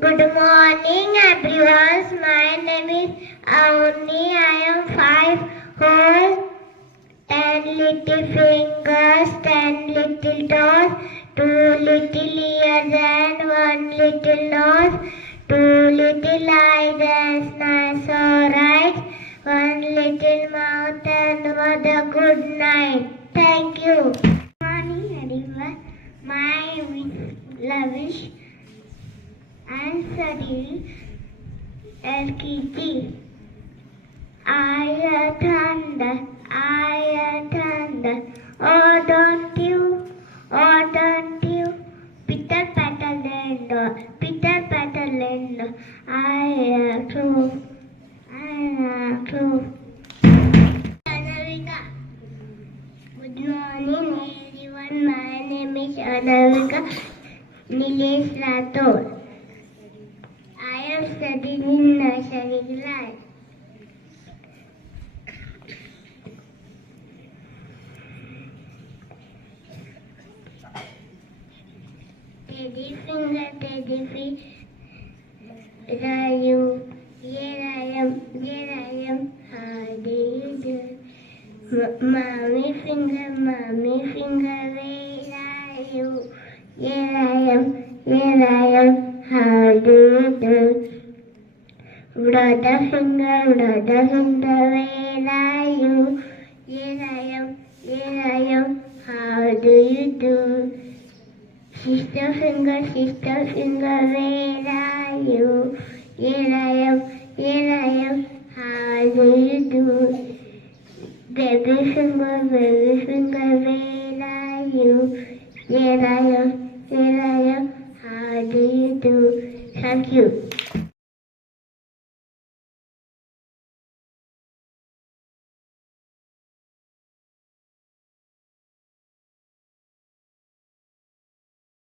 Good morning, everyone. My name is Avni. I am 5 whole, 10 little fingers, 10 little toes, 2 little ears and 1 little nose, 2 little eyes and nice eyes, 1 little mouth and mother good night. Thank you. Good morning, everyone. My name is Lavish. Answering LKG. I hear thunder, I hear thunder. Oh, don't you, Peter Patalendo, Peter Patalendo. I hear true, I hear true. Anavika. Good morning, everyone. My name is Anavika Nilesh Rathod. I am studying in nursery class. Teddy finger, teddy feet, where are you? Here I am, how do you do? Mommy finger, where are you? Here I am, how do you do? Brother finger, where are you? Here I am, how do you do? Sister finger, where are you? Here I am, how do you do? Baby finger, where are you? Here I am, how do you do? Thank you.